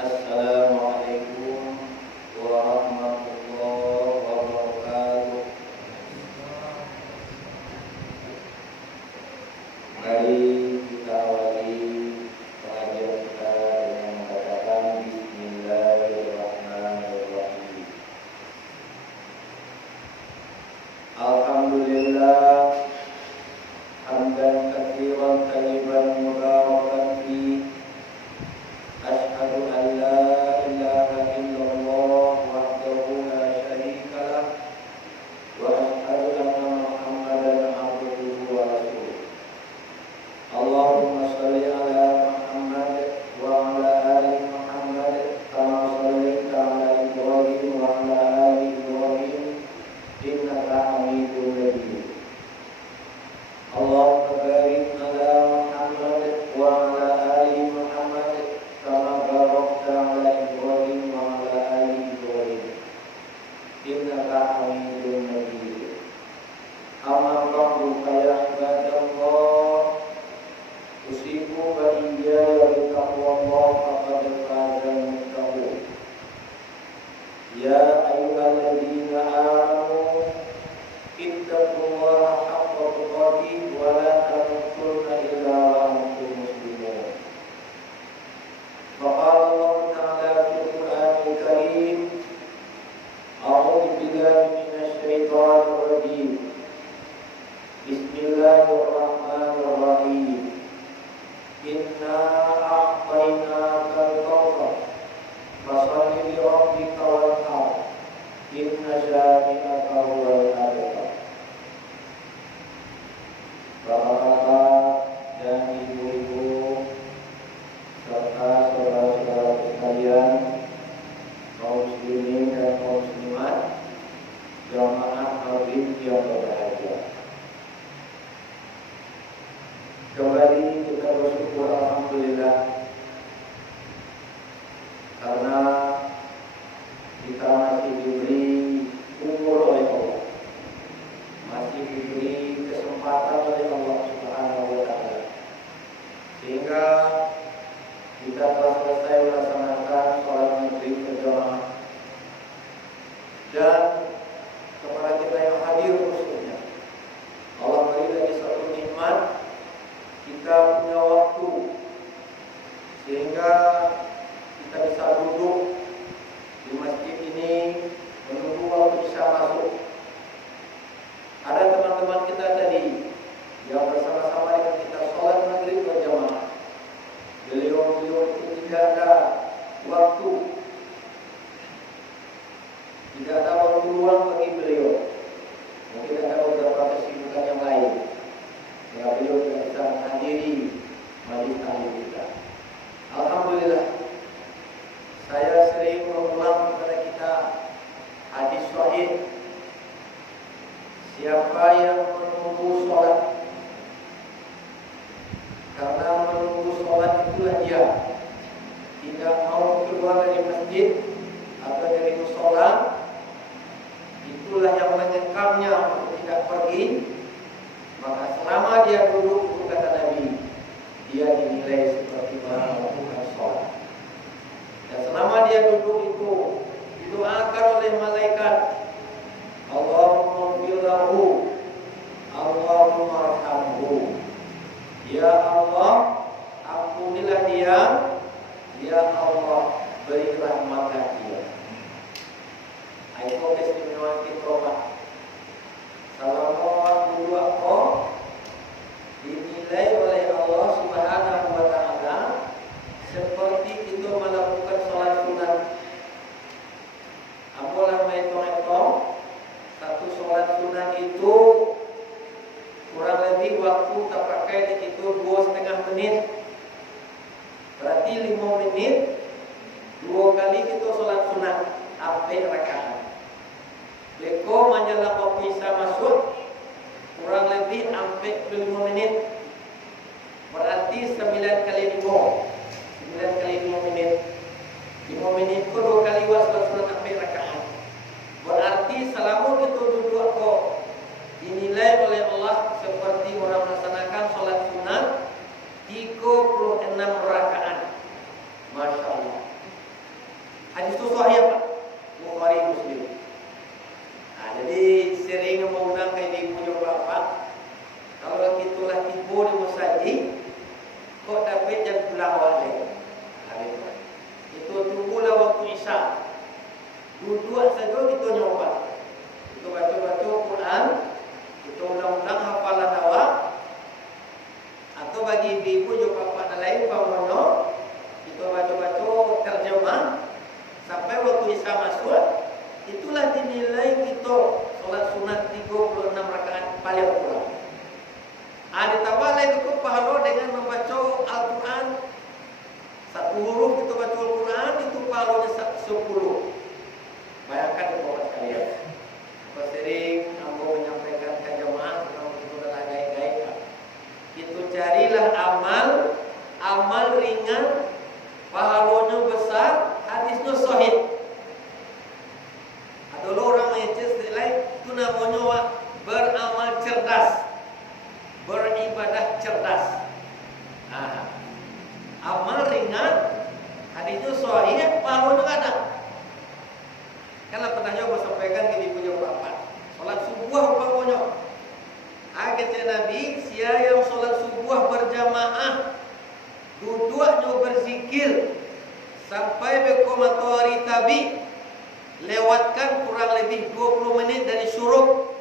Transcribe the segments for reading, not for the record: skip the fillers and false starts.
Assalamualaikum warahmatullahi wabarakatuh. Mari kita awali pengajian kita dengan mengatakan Bismillahirrahmanirrahim. Alhamdulillah hamdan katsiran thayyiban mubarakan fi. Asyhadu an la ilaha illallah wahdahu la syarika lah wa asyhadu anna Muhammadan abduhu wa rasuluh. Allahumma shalli ala Muhammad wa ala ali Muhammad kama shallaita ala Ibrahim wa ala ali Ibrahim innaka Hamidum Majid. Allahumma barik ala Muhammad wa ala ali Muhammad kama barakta ala Ibrahim wa ala ali Ibrahim innaka Hamidum Majid. Amma ba'du fa ya ibadallah, usikum wa iyaya bittaqwallah faqad faza al-muttaqun. Ya ayyuhalladzina amanu ittaqullaha haqqa tuqatih wa la tamutunna illa wa antum muslimun. Faqala Allah Ta'ala fil Qur'anil Karim, A'udzu billahi minasy syaithanir rajim. Bismillahirrahmanirrahim. Inna a'tainaka al-kautsar fasholli li rabbika wanhar. Inna syani'aka huwal abtar. Bapak-bapak dan ibu-ibu serta saudara-saudara sekalian, kaum muslimin dan kaum muslimat, jamaah maghrib yang berbahagia. Kembali kita bersyukur alhamdulillah karena kita masih diberi umur oleh Allah, masih diberi kesempatan oleh Allah Subhanahu wa Ta'ala, sehingga kita telah selesai melaksanakan sholat maghrib berjamaah. Dan kepada kita yang hadir khususnya, Allah beri lagi satu nikmat, kita punya waktu sehingga kita bisa duduk di masjid ini menunggu waktu bisa masuk. Ada teman-teman kita tadi yang bersama-sama dengan kita sholat maghrib berjamaah. Beliau itu tidak ada waktu, tidak ada waktu luang bagi beliau. Mungkin ada beberapa kesibukan yang lain, ya beliau tidak bisa menghadiri majelis taklim kita. Alhamdulillah, saya sering mengulang kepada kita hadis sahih, siapa yang menunggu sholat, karena menunggu sholat itulah dia tidak mau keluar dari masjid atau dari mushola, itulah yang menyekamnya untuk tidak pergi. Maka selama dia duduk, kata Nabi, dia dinilai seperti melakukan sholat. Dan selama dia duduk itu didoakan oleh malaikat, Allahumma firlahu, Allahumma arhamhu. Ya Allah, ampunilah dia. Ya Allah, beri rahmatlah dia. Ayo keistimewaan kita, Pak. Salawat dua dinilai oleh Allah Subhanahu wa Ta'ala seperti itu melakukan sholat sunat. Apalah metong-metong, satu sholat sunat itu kurang lebih waktu terpakai di situ 2,5 menit. Berarti 5 menit 2 kali kita sholat sunat sampai rakaat. Beko menjelang waktu isya masuk kurang lebih sampai 5 menit. Berarti 9 kali 5 9 di musaji, kok dapat jam pulang balik. Itu tunggulah waktu Isya. Duduk saja kita nyoba. Kita baca-baca Quran, kita ulang-ulang hafalan awak. Atau bagi ibu juga bapak lain pamono, kita baca-baca terjemah sampai waktu Isya masuk. Itulah dinilai kita solat sunat 36 rakaat paling kurang. Ditambah lagi itu pahala dengan membaca Al-Quran. Satu huruf kita baca Al-Quran itu pahalanya 10. Bayangkan bapak sekalian. Apa sering ambo menyampaikan ke jemaah kalau itu adalah gaib-gaib. Itu carilah amal ringan, pahalanya besar, hadisnya sahih. Ada orang mengeces lain itu namanya beramal cerdas, beribadah cerdas. Amal ringan, hadisnya sahih, pahalanya ada. Karena pernah nyoba sampaikan ke ibu bapak, solat subuh umpamanya. Kata Nabi, siapa yang solat subuh berjamaah, duduknya berzikir sampai beko matahari tabi, lewatkan kurang lebih 20 menit dari syuruk.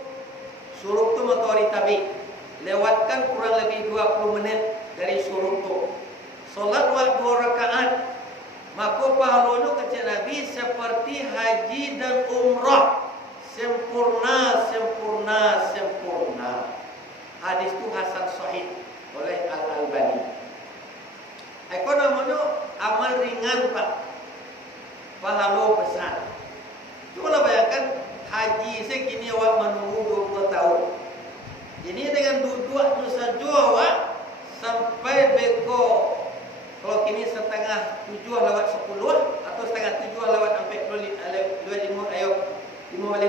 Syuruk itu matahari tabi. Lewatkan kurang lebih 20 menit dari syuruk itu. Solat 2 rakaat, maka pahalanya kata Nabi seperti haji dan umrah, sempurna, sempurna, sempurna. Hadis itu hasan sahih oleh Al-Albani. Itu namanya amal ringan pak, pahala besar. Coba bayangkan haji sekini awak menunggu 20 tahun. Ini dengan duduk saja awak sampai beko. Kalau kini setengah 7 lewat 10 atau setengah 7 lewat sampai 5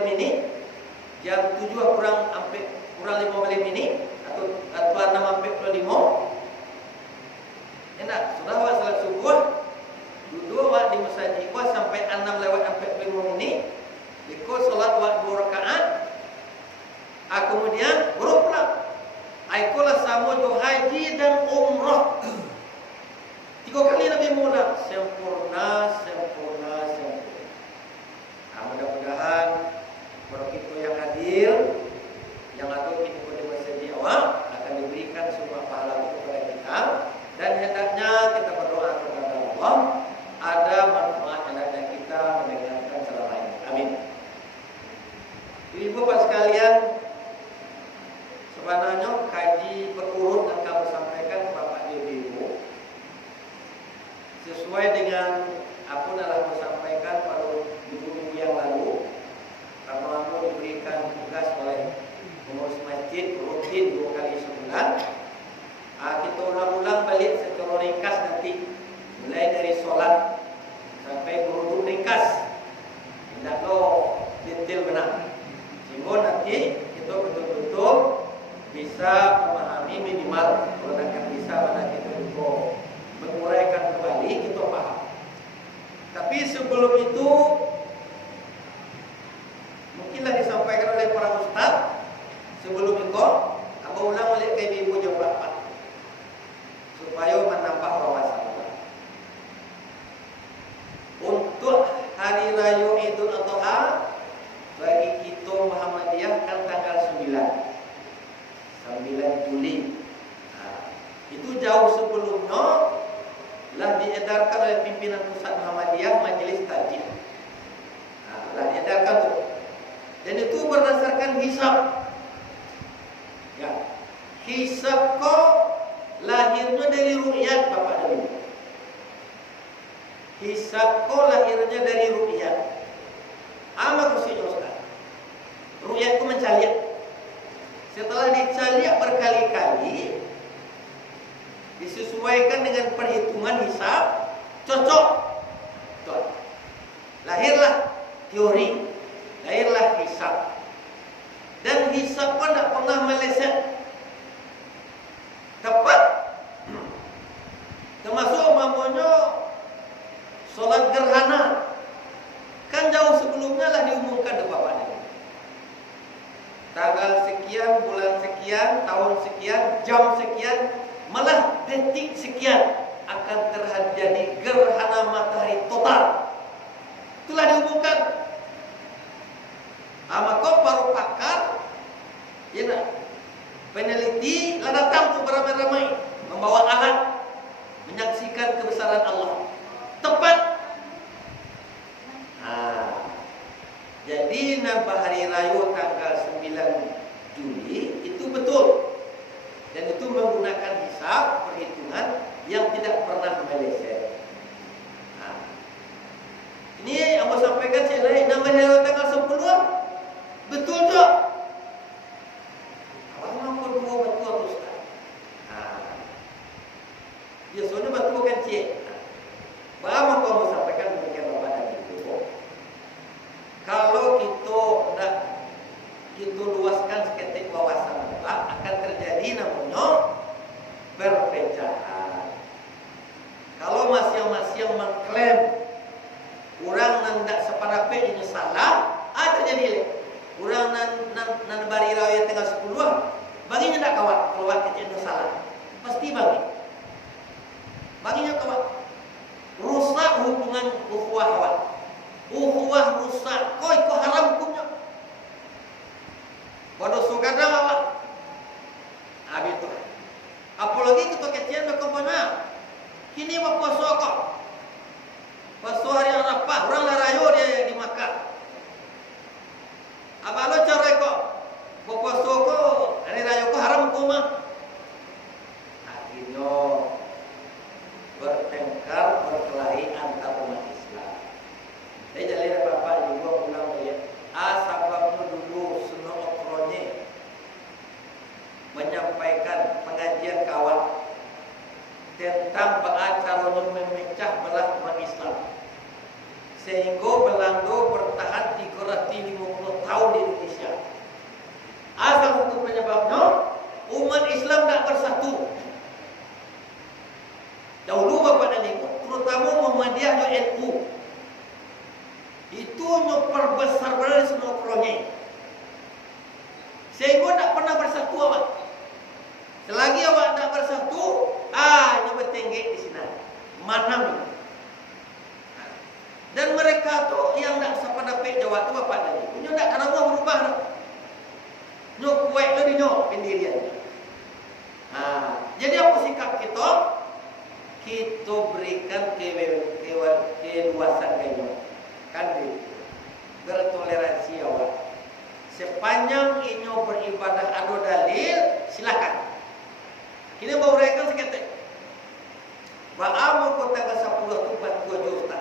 menit, jam 7 kurang 5 menit atau 6 sampai 25. Enak, sudah awak salat subuh, duduk awak di masjid sampai 6 lewat sampai 5 menit, ikut salat 2 rakaat, kemudian baru pulang. Ikulah sama haji dan umrah. 3 kali Nabi mula sempurna, sempurna, sempurna. Mudah-mudahan para kita yang hadir, yang ada di masjid awak akan diberikan semua pahala itu kepada kita, dan hendaknya kita berdoa kepada Allah ada manfaat hendaknya kita mendengarkan ceramah ini. Amin. Ibu bapak sekalian, sebenarnya kaji berurut yang kami sampaikan bapak ibu sesuai dengan apa yang telah sampaikan pada minggu yang lalu. Karena aku diberikan tugas oleh pengurus masjid rutin 2 kali sebulan. Kita ulang-ulang balik secara ringkas nanti, mulai dari sholat sampai berwudu ringkas, tidak lo detail benar, sehingga nanti kita betul-betul bisa memahami minimal. Kalau akan bisa mana kita menguraikan kembali, kita paham. Tapi sebelum itu mungkinlah disampaikan oleh para ustaz. Sebelum itu, aku ulang balik ke ibu jawab supaya menambah wawasan. Untuk hari raya Idul Adha bagi kita Muhammadiyah kan tanggal 9 Juli. Itu jauh sebelumnya lah diedarkan oleh pimpinan pusat Muhammadiyah majelis tajih. Lah diedarkan tu. Dan itu berdasarkan hisab. Ya. Hisab kau lahirnya dari ru'yat Bapak dan Ibu. Hisab kau lahirnya dari ru'yat. Apa maksudnya Ustaz? Ru'yat itu mencaliak. Setelah dicaliak berkali-kali, disesuaikan dengan perhitungan hisab, cocok. Tuh. Lahirlah teori, lahirlah hisab. Dan hisab pun tak pernah meleset. Tepat. Termasuk umpamanya solat gerhana. Kan jauh sebelumnya lah diumumkan depan Bapak. Tanggal sekian, bulan sekian, tahun sekian, jam sekian. sekian, malah detik sekian akan terjadi gerhana matahari total. Itulah diumumkan. Maka para pakar, ya nak, peneliti lah datang tu beramai-ramai membawa alat menyaksikan kebesaran Allah. Tepat. Jadi nampak hari raya tanggal 9 Juli itu betul. Dan itu menggunakan hisab perhitungan yang tidak pernah meleset. Ini yang mau sampaikan saya lain. Nama hari tanggal 10 betul tak? Abang mampu dua betul tu Ustaz. Biasanya betul kan cik. Bapak mau sampaikan demikian kepada itu. Kalau kita nak kita luaskan seketik wawasan akan terjadi namanya perpecahan. Kalau masing-masing mengklaim orang nandak sepanapnya ini salah, terjadi orang nan bari raya tanggal 10 baginya tak kawat keluar kecil salah. Pasti baginya kawat. Rusak hubungan ukhuwah awak. Ukhuwah rusak. Kau haram hukumnya. Pada kadang awak. Itu. Apalagi kita kecil nak mana? Kini apa puasa kau? Puasa hari Arafah, orang larayo dia di Makkah. Apa lo cara kau? Puasa kau hari raya kau haram hukum mah. Akhirnya bertengkar, berkelahi antar umat Islam. Saya jadi bapak juga ulang ya. Sebabnya dulu Sunan Okronye menyampaikan pengajian kawan tentang bagaimana memecah belah umat Islam, sehingga Belanda bertahan 350 tahun di Indonesia. Asal satu penyebabnya umat Islam tak bersatu. Dahulu bapak dan ibu, terutama Muhammadiyah dan NU, itu memperbesar benar semua proyek, sehingga tak pernah bersatu awak. Selagi awak tak bersatu, nyoba tenggek di sini, manam. Dan mereka tu yang tak siapa dapat jawab tu bapak dan ibu, nyo tak karena mau berubah dah. Nyo kuat tu di nyo pendirian. Jadi apa sikap kita? Kita berikan keluasan kayaknya. Kan bertoleransi awak. Sepanjang inyo beribadah ada dalil, silakan. Ini mau uraikan seketik. Ba'amu kota ke 10 tu 4 juta.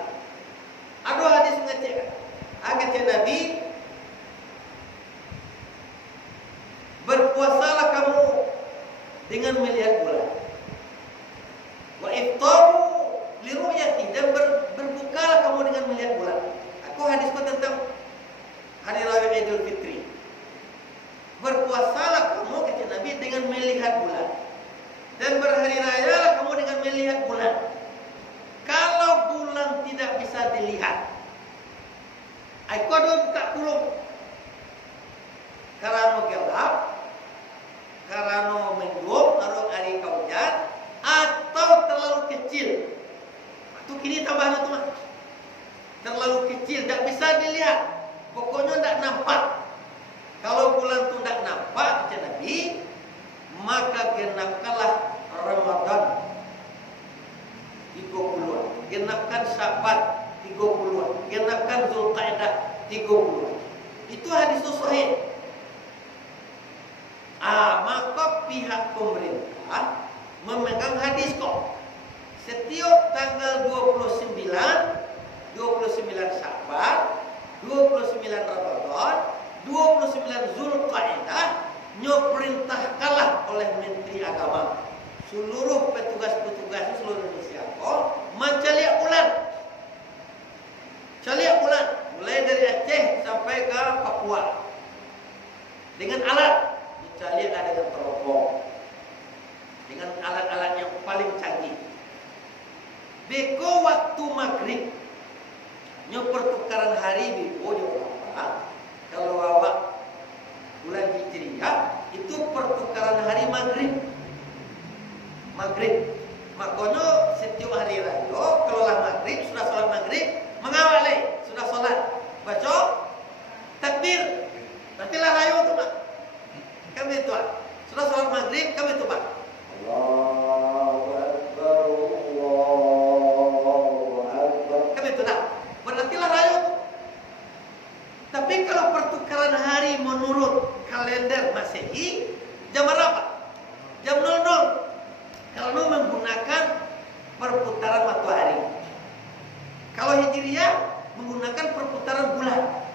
Ada hadis mengatakan, kata Nabi, berpuasalah kamu dengan melihat bulan. Wa iftaru li ru'yati, dan berbukalah kamu dengan melihat bulan. Aku hadisku tentang hari raya Idul Fitri. Berpuasalah kamu, kata Nabi, dengan melihat bulan. Dan berhari raya kamu dengan melihat bulan. Kalau bulan tidak bisa dilihat, aku ada buka pulung. Karena gelap, karena mendung, atau hari hujan, atau terlalu kecil. Itu kini tambahnya tu mah. Terlalu kecil, tak bisa dilihat. Pokoknya tak nampak. Kalau bulan tu tak nampak, kata Nabi, maka genapkanlah Ramadan 30-an, genapkan Syaban 30-an, genapkan Zulqa'dah 30-an. Itu hadis sahih. Maka pihak pemerintah memegang hadis kok. Setiap tanggal 29 Syaban, 29 Ramadan, 29 Zulqa'dah, nyo perintahkanlah oleh Menteri Agama seluruh petugas-petugas seluruh Indonesia mencari bulan. Cari bulan mulai dari Aceh sampai ke Papua dengan alat dicari dengan teropong, dengan alat-alat yang paling canggih. Beko waktu maghrib nyo pertukaran hari beko apa? Kalau awak bulan Hijriah itu pertukaran hari maghrib. maghrib. Makanya setiap hari raya kalau lah maghrib, sudah sholat maghrib, mengawali sudah sholat, baca takbir. Berarti lah raya tu Pak. Kami itu sudah sholat maghrib, kami itu Pak. Allahu Akbar, Allahu Akbar. Kami itu dah. Berarti lah raya tu. Tapi kalau pertukaran hari menurut kalender Masehi, jam berapa? Jam 00. Kalau menggunakan perputaran matahari. Kalau Hijriah menggunakan perputaran bulan.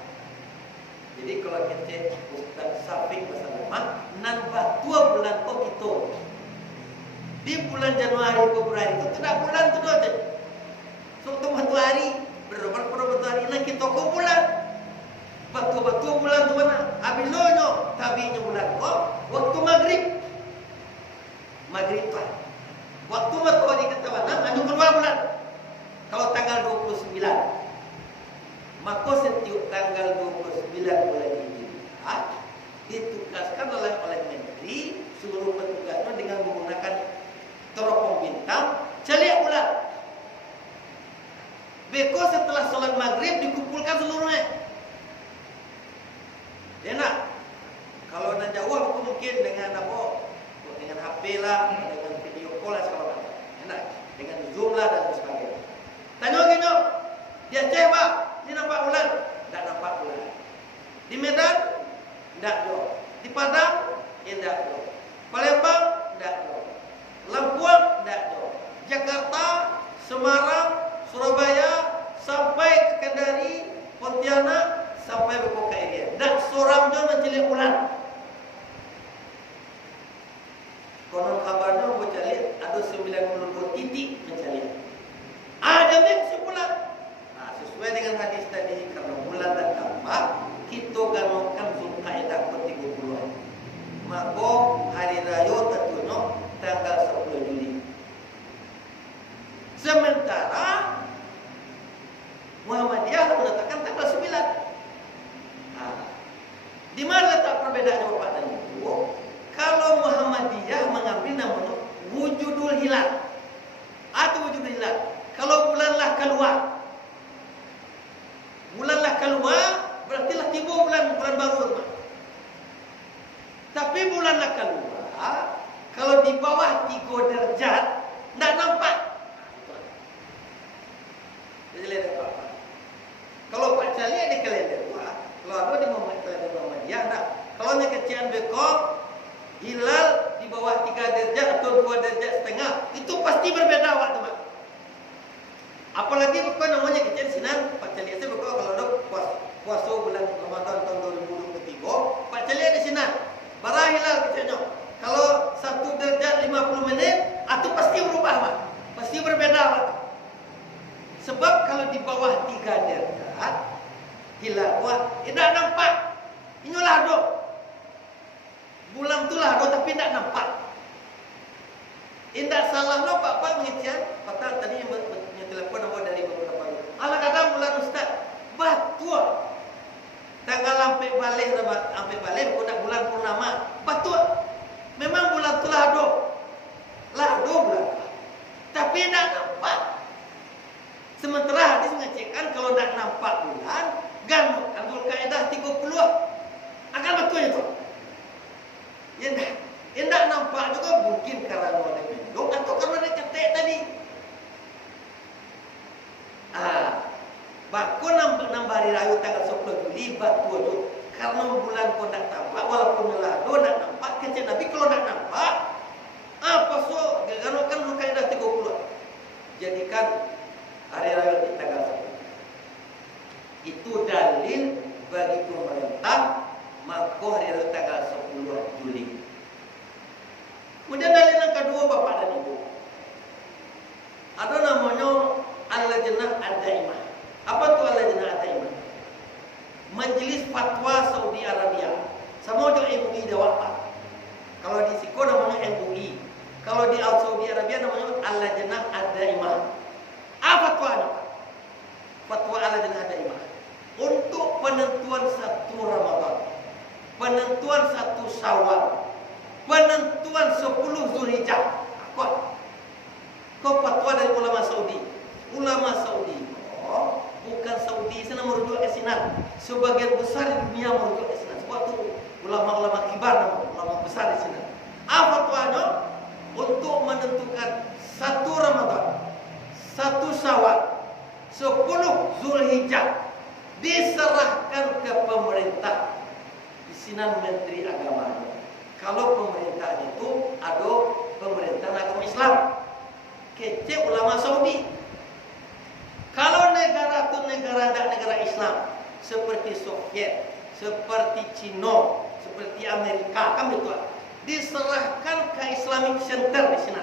Jadi kalau kita Ustaz Safiq bersama nan batua bulan kok itu. Di bulan Januari Februari itu tidak bulan tu aja. Suatu matahari berapa matahari nak kita kok bulan. Batu-batu bulan tu mana? Abilonyo tabinya bulan kok waktu maghrib. Maghrib lah. Waktu matahari kata mana? Hanya keluar bulan. Kalau tanggal 29, maka setiap tanggal 29 bulan Hijriah ditugaskan oleh menteri seluruh petugasnya dengan menggunakan teropong bintang celiak bulan. Beko setelah sholat maghrib dikumpulkan seluruhnya. Enak. Kalau nak jauh mungkin dengan apa? Dengan HP lah, dengan video call lah segala macam. Enak. Dengan Zoom lah dan sebagainya. Tanya gini, dia cek Pak, ini nampak bulan? Tak nampak bulan. Di Medan? Tak jauh. Di Padang? Tak jauh. Palembang? Tak jauh. Lampung? Tak jauh. Jakarta, Semarang, Surabaya, sampai ke Kendari, Pontianak, sampai ke KKN. Tak seorang pun mencari bulan. Konon kabarnya mencari ada 92 titik mencari. Ada kesimpulan. Nah, sesuai dengan hadis tadi, karena bulan dan tampak, kita ganokan Zulkaidah ke 30. Maka hari raya tentunya tanggal 10 Juli. Sementara Muhammadiyah menetapkan tanggal 9. Nah, di mana letak perbedaannya Bapak dan Ibu? Kalau Muhammadiyah mengambil namanya wujudul hilal atau wujudul hilal. Kalau bulanlah keluar, berartilah tiba bulan baru. Tapi bulanlah keluar, kalau di bawah 3 derajat, tidak nampak. Jadi lihat apa? Kalau Pak Cali ada kalender kalau ada di kalender Muhammadiyah, tidak. Kalau ni kecian bekok, hilal di bawah 3 derajat atau 2 derajat setengah, itu pasti berbeda waktu Pak. Apalagi bukan namanya kecil sinan, Pak Cali saya bukan kalau ada puasa bulan Ramadan tahun 2023, Pak Cali ada sinan. Barang hilal kecilnya. Kalau 1 derajat 50 menit, itu pasti berubah Pak. Pasti berbeda Pak. Sebab kalau di bawah 3 derajat hilal tidak nampak. Inilah dok. Bulan itulah dok tapi tidak nampak. Tidak salah lo Pak mengician. Patah tadi yang telepon nama dari beberapa hari. Ala kadang bulan Ustaz batua. Tanggal sampai balik udah bulan purnama. Batua. Memang bulan tu lado bulan. Tapi tidak nampak. Sementara hadis mengatakan kalau tidak nampak bulan, ganukan Zulkaidah 30. Akan betul itu. Yang tidak nampak juga mungkin karena ada mendung atau karena ada ketek tadi. Bakun nambah hari raya tanggal 10 Juli batu tu karena bulan pun tak nampak walaupun melado tak nampak kecil Nabi kalau tak nampak apa so ganokan Zulkaidah 30. Jadikan hari raya di tanggal 10. Itu dalil bagi pemerintah maka hari raya tanggal 10 Juli. Kemudian dalil yang kedua Bapak dan Ibu. Ada namanya Al-Lajnah Ad-Daimah. Apa itu Al-Lajnah Ad-Daimah? Majelis Fatwa Saudi Arabia. Sama juga MUI Dawapa. Kalau di Siko namanya MUI. Kalau di Saudi Arabia namanya Al-Lajnah Ad-Daimah. Apa fatwanya? Fatwa Al-Lajnah Ad-Daimah. Untuk penentuan 1 Ramadan, penentuan 1 Syawal, penentuan 10 Zulhijjah. Apa? sebagian besar di dunia merujuk di sana. Sebab itu ulama-ulama kibar, ulama besar di sana. Apa fatwanya? Untuk menentukan 1 Ramadan, 1 Syawal, 10 Zulhijjah diserahkan ke pemerintah. Di sini Menteri Agamanya. Kalau pemerintah itu ada pemerintahan agama Islam, kece ulama Saudi. Kalau negara itu negara Islam seperti Soviet, seperti Cina, seperti Amerika, kan itu diserahkan ke Islamic Center di sini,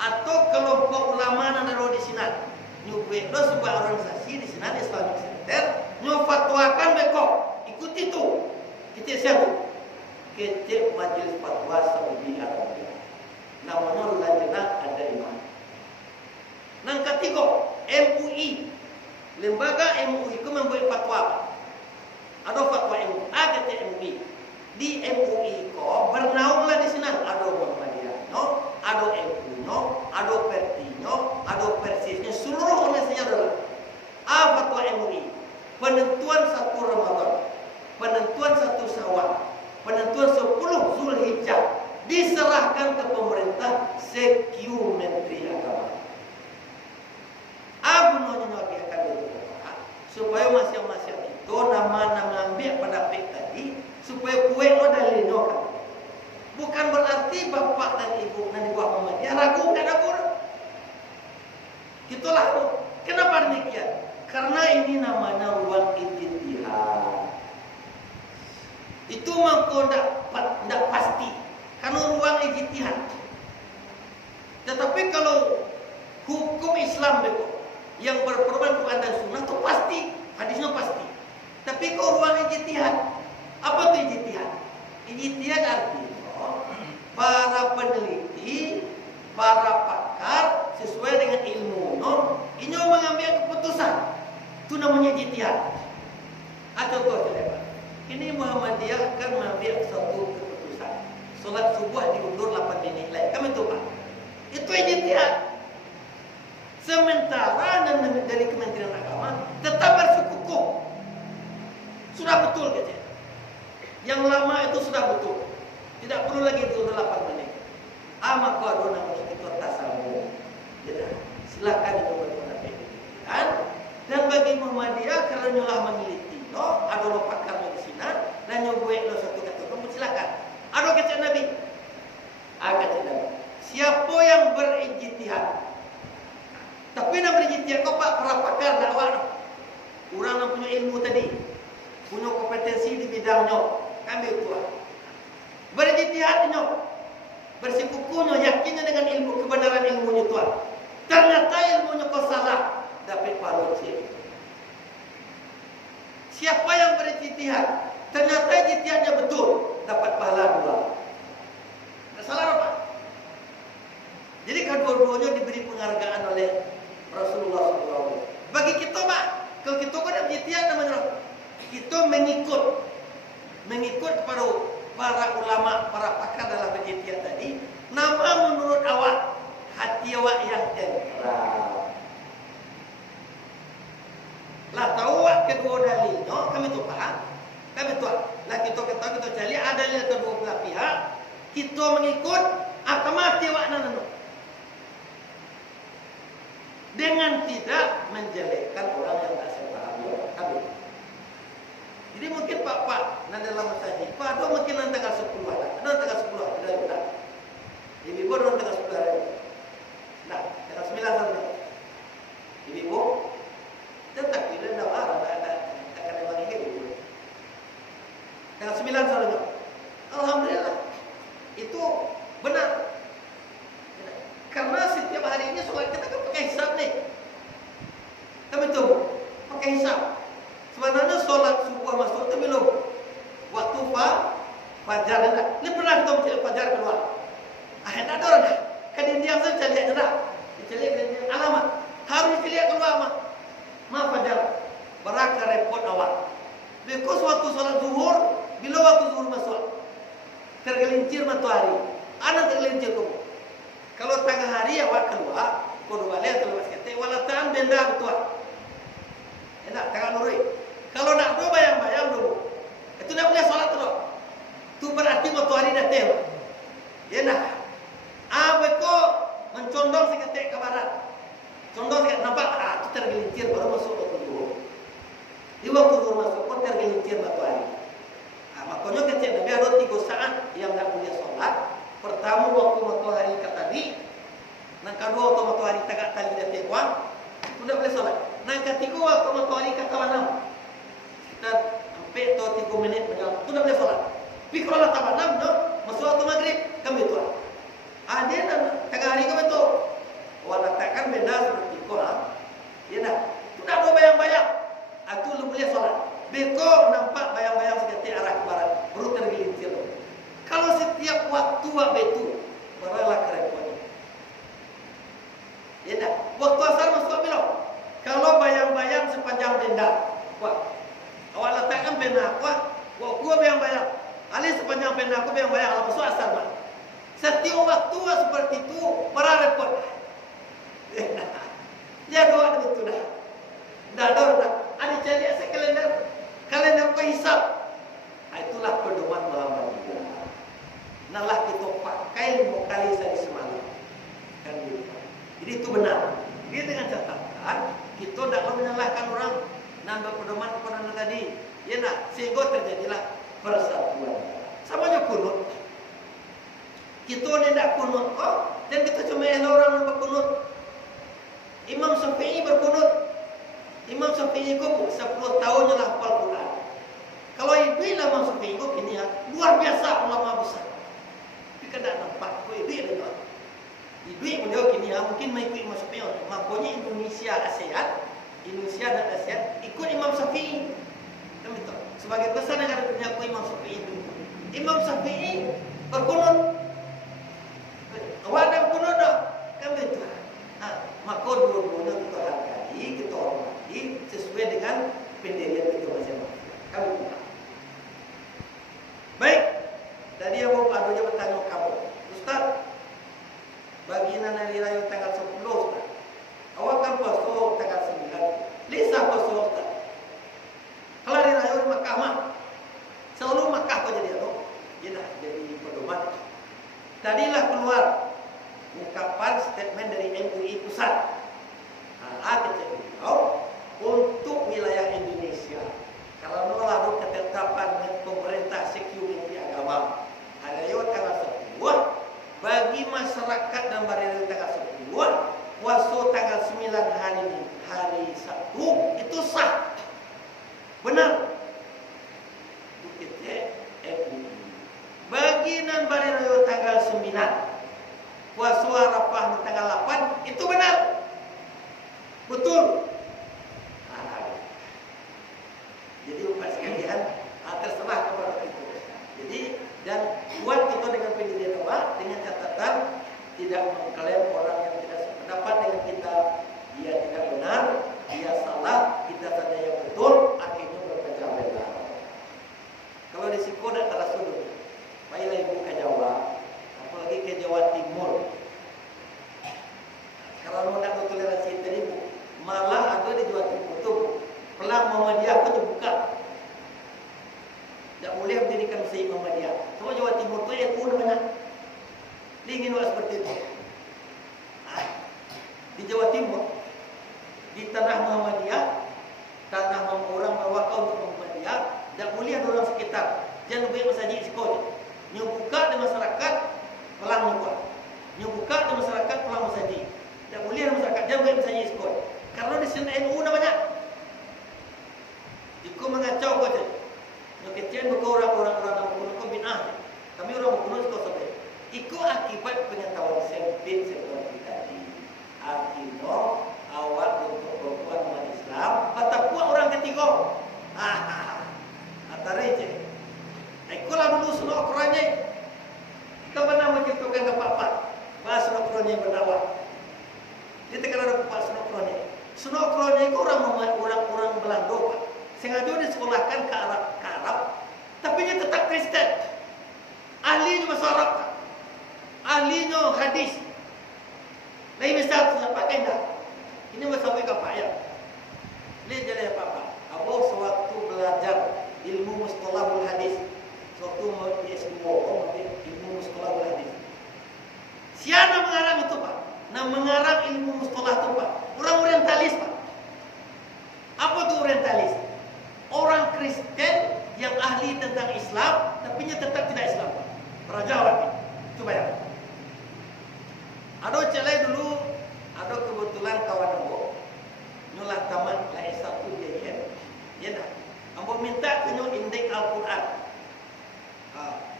atau kelompok ulama yang ada di sini. Nyubuh sebuah organisasi di sini di Islamic Center, nyufatwakan beko ikut itu. Kita siapa? Kita Majelis Fatwa Saudi Arabia. Namanya Lajnah Ad-Daimah. Yang ketiga, MUI. Lembaga MUI itu membuat fatwa. Ada fatwa MUI, ada MUI. Di MUI kok bernaunglah di sini. Ada Muhammadiyah, ada MUI, ada Pertinya, ada Persisnya, seluruh organisasinya adalah fatwa MUI. Penentuan 1 Ramadan, penentuan 1 Syawal, penentuan 10 Zulhijjah diserahkan ke pemerintah sekiu Menteri Agama. Gunanya akan itu supaya masing-masing itu nama-nama ambil pendapat tadi supaya kue lo dalilnya kan. Bukan berarti bapak dan ibu dan ibu Muhammadiyah ragu kan aku. Itulah kenapa demikian? Karena ini namanya ruang ijtihad. Itu mengko tidak pasti karena ruang ijtihad. Tetapi kalau hukum Islam itu yang berpedoman Quran dan Sunnah itu pasti, hadisnya pasti. Tapi kalau ruang ijtihad, apa itu ijtihad? Ijtihad artinya para peneliti, para pakar sesuai dengan ilmu, ini mengambil keputusan. Itu namanya ijtihad. Contoh coba. Ini Muhammadiyah kan mengambil satu keputusan. Salat subuh diundur 8 menit lagi. Kami itu Pak. Itu ijtihad. Sementara dari Kementerian Agama tetap bersikukuh. Sudah betul gitu. Yang lama itu sudah betul. Tidak perlu lagi diundur 8 menit. Maka ada namanya itu tasawuf. Silakan itu berpendapat. Dan bagi Muhammadiyah kalau nyolah meneliti, ada lo pakarnya di sini, dan nyobuek lo satu kata, silakan. Ada kata Nabi. Kata Nabi. Siapa yang berijtihad? Tapi nak berijtihad kau Pak para pakar dakwah. Orang yang punya ilmu tadi, punya kompetensi di bidangnya, kami itu. Berijtihadnya, bersikukuhnya, yakinnya dengan ilmu kebenaran ilmunya itu. Ternyata ilmunya kau salah, dapat pahala sih. Siapa yang berijtihad, ternyata ijtihadnya betul, dapat pahala 2. Tak salah apa? Jadi kedua-duanya diberi penghargaan oleh Rasulullah SAW. Bagi kita Pak, kalau kita ada ijtihad namanya, kita mengikut kepada para ulama, para pakar dalam berijtihad tadi. Nama menurut awak, hati awak yang tenteram. Lah tahu awak kedua dalilnya, kami tu paham. Kami tu lah kita ketahui kita cari ada dalil kedua belah pihak. Kita mengikut mati awak nana. Dengan tidak menjelekkan orang yang tak sepaham. Kami. Jadi mungkin Pak nanti dalam masjid, Pak ada mungkin nanti tanggal 10 ada tanggal 10 ada. Ibu ada tanggal 10 hari. Nah, tanggal 9 hari. Ibu tetap tidak ada akan memang ini. Tanggal 9 hari. Alhamdulillah. Itu benar. Karena setiap hari ini soal kita kan pakai hisab nih. Kami tahu pakai hisab. Sebenarnya sholat subuh masuk itu belum. Waktu fajar dah. Ini pernah kita mencari fajar keluar. Hendak ada orang dah. Kan India saya cari aja dah. Dicari alamat. Harus dilihat keluar mah. Maaf fajar. Beraka repot awak. Because waktu sholat zuhur, bila waktu zuhur masuk, tergelincir matahari. Anak tergelincir kamu. Kalau tengah hari awak keluar, kau balik keluar sekete. Walatan benda betul. Enak tengah nurui. Kalau nak dua bayang-bayang dulu. Itu nak boleh solat dulu. Itu berarti matahari dah tengok. Ya nah. Beko mencondong seketik ke barat. Condong seketik nampak itu tergelincir baru masuk waktu zuhur. Di waktu zuhur masuk pun tergelincir matahari. Makanya kecil Nabi ada 3 saat yang tak boleh solat. Pertama waktu matahari ke tadi. Yang kedua waktu matahari tagak tali dah tengok. Itu tak boleh solat. Yang ketiga waktu matahari ke tawanam. Kita sampai 3 minit menjelang. Itu tak boleh solat. Tapi kalau tak tawanam, masuk waktu maghrib kami itu. Dia dan tengah hari kami itu. Orang letakkan benda seperti itu. Ya dah. Itu tak ada bayang-bayang. Itu lu boleh solat. Beko nampak bayang-bayang seketik arah ke barat. Baru tergelincir. Kalau setiap waktu itu beralah kerepotnya. Ya dah. Waktu asar masuk belum? Kalau bayang-bayang sepanjang benda. Wah. Awak letakkan benda. Wah. Gua bayang-bayang. Ali sepanjang benda aku bayang-bayang. Kalau masuk asar mah. Setiap waktu seperti itu beralah repot. Ya doa itu dah. Dah. Ada cari asal kalender hisap. Itulah pedoman Muhammadiyah. Nalah kita pakai 5 kali sehari semalam. Kan gitu. Jadi itu benar. Dia dengan catatan kita tidak menyalahkan orang dan berpedoman kepada tadi. Ya nak, sehingga terjadilah persatuan. Sama aja kunut. Kita tidak kunut dan kita cuma orang yang berkunut. Imam Syafi'i berkunut. Imam Syafi'i itu 10 tahunnya lah hafal Quran. Kalau ibu Imam Syafi'i itu gini ya, luar biasa ulama besar. Tapi kada nampak ko ibu dia. Ibu beliau gini ya, mungkin mengikut Imam Syafi'i. Makanya Indonesia dan ASEAN ikut Imam Syafi'i. Kan betul. Sebagai besar negara dunia ko Imam Syafi'i itu. Imam Syafi'i berkunut. Awak ada berkunut dah. Kan betul. Maka dua-duanya kita hargai, kita hormati sesuai dengan pendirian kita masing-masing. Kami pun. Baik. Tadi yang mau padunya bertanya kamu, Ustaz, bagian hari raya tanggal 10 Ustaz. Awak kan puasa tanggal 9. Lisa puasa Ustaz. Kalau hari raya di Makkah mah, selalu Makkah kau jadi apa? Jadi pedoman. Tadilah keluar ungkapan statement dari MUI pusat. Untuk wilayah Indonesia. Kalau lalu ketetapan pemerintah security agama. Hari raya tanggal 10 bagi masyarakat dan barang tanggal 10 puasa tanggal 9 hari Sabtu itu sah. Benar. Bagi nan barang raya tanggal 9 puasa Arafah tanggal 8 itu benar. Betul. Jadi umat sekalian terserah kepada itu. Jadi dan buat kita dengan pendirian awak dengan catatan tidak mengklaim orang yang tidak sependapat dengan kita. Dia tidak benar, dia salah, kita saja yang betul, akhirnya berpecah belah. Kalau di Siko tidak terasa dulu. Baiklah ibu ke Jawa, apalagi ke Jawa Timur. Kalau mau nak toleransi tadi bu, malah ada di Jawa Timur tu pelang Muhammadiyah pun dibuka. Tak boleh mendirikan masjid Muhammadiyah. Semua Jawa Timur tu NU namanya. Dia ingin buat seperti itu. Di Jawa Timur, di tanah Muhammadiyah, tanah orang berwakaf untuk Muhammadiyah, tak boleh ada orang sekitar. Jangan buat masjid sekolah. Buka di masyarakat pelang buka. Buka di masyarakat pelang masjid. Tak boleh ada masyarakat jangan buat masjid sekolah. Karena di sini NU namanya. Ikut mengacau kau je. Kecil bukan orang-orang yang berkunut binah. Kami orang berkunut kau sampai. Ikut akibat pengetahuan sempit seperti tadi. Akhirnya awal untuk perempuan umat Islam, patapua orang ketiga. Antara je. Ikulah dulu sunnah Qurannya. Kita pernah menciptakan keempat. Bahas sunnah Qurannya berdakwah. Dia tekan ada keempat sunnah Qurannya. Sunnah Qurannya itu orang Belanda, Pak. Sengaja disekolahkan ke Arab, tapi dia tetap Kristen. Ahlinya bahasa Arab, ahlinya hadis. Lain misal saya pakai dah. Ini bahasa apa ya? Ini jadi apa? Abo sewaktu belajar ilmu mustalahul hadis, sewaktu mau di S2 ilmu mustalahul hadis. Siapa mengarang itu Pak? Nah mengarang ilmu mustalah itu Pak, orang orientalis Pak. Apa itu orientalis? Orang Kristen yang ahli tentang Islam, tapi nya tetap tidak Islam Pak. Orang Jawa Pak. Coba ya. Ada celai dulu, ada kebetulan kawan ambo nyulah taman lah S1 dia. Ya dah. Ambo minta kenyo indeks Al-Qur'an.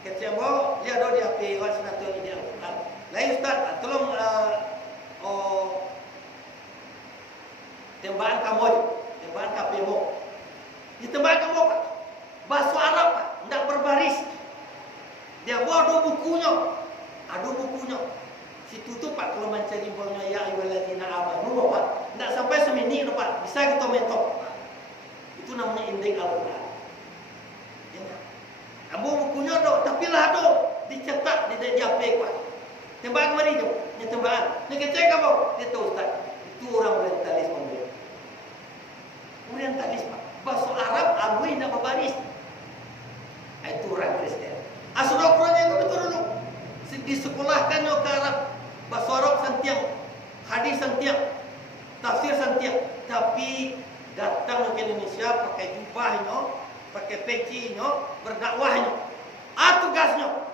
Kecil ambo dia ada di HP WhatsApp atau di Al-Qur'an. Lain Ustaz, tolong tembakan kamu, tembakan KPMO. Di tembakan kamu Pak. Bahasa Arab Pak, tidak berbaris. Dia buat ada bukunya. Ada bukunya. Situ tu Pak kalau mencari bolanya ya ayyuhallazina amanu Pak. Tidak sampai seminit Pak. Bisa kita mentok. Itu namanya indeks Al-Qur'an. Ya. Kamu bukunya ada, tapi lah ada dicetak di HP Pak. Tembakan mari tu, ni tembakan. Ni kecek kamu, dia tahu Ustaz. Itu orang orientalis Pak. Orientalis Pak. Bahasa Arab agui nak berbaris. Itu orang Kristen. Asal Qurannya itu betul dulu. Disekolahkan ke Arab. Bahasa Arab santiang, hadis santiang, tafsir santiang. Tapi datang ke Indonesia pakai jubahnya, pakai pecinya, berdakwahnya. Tugasnya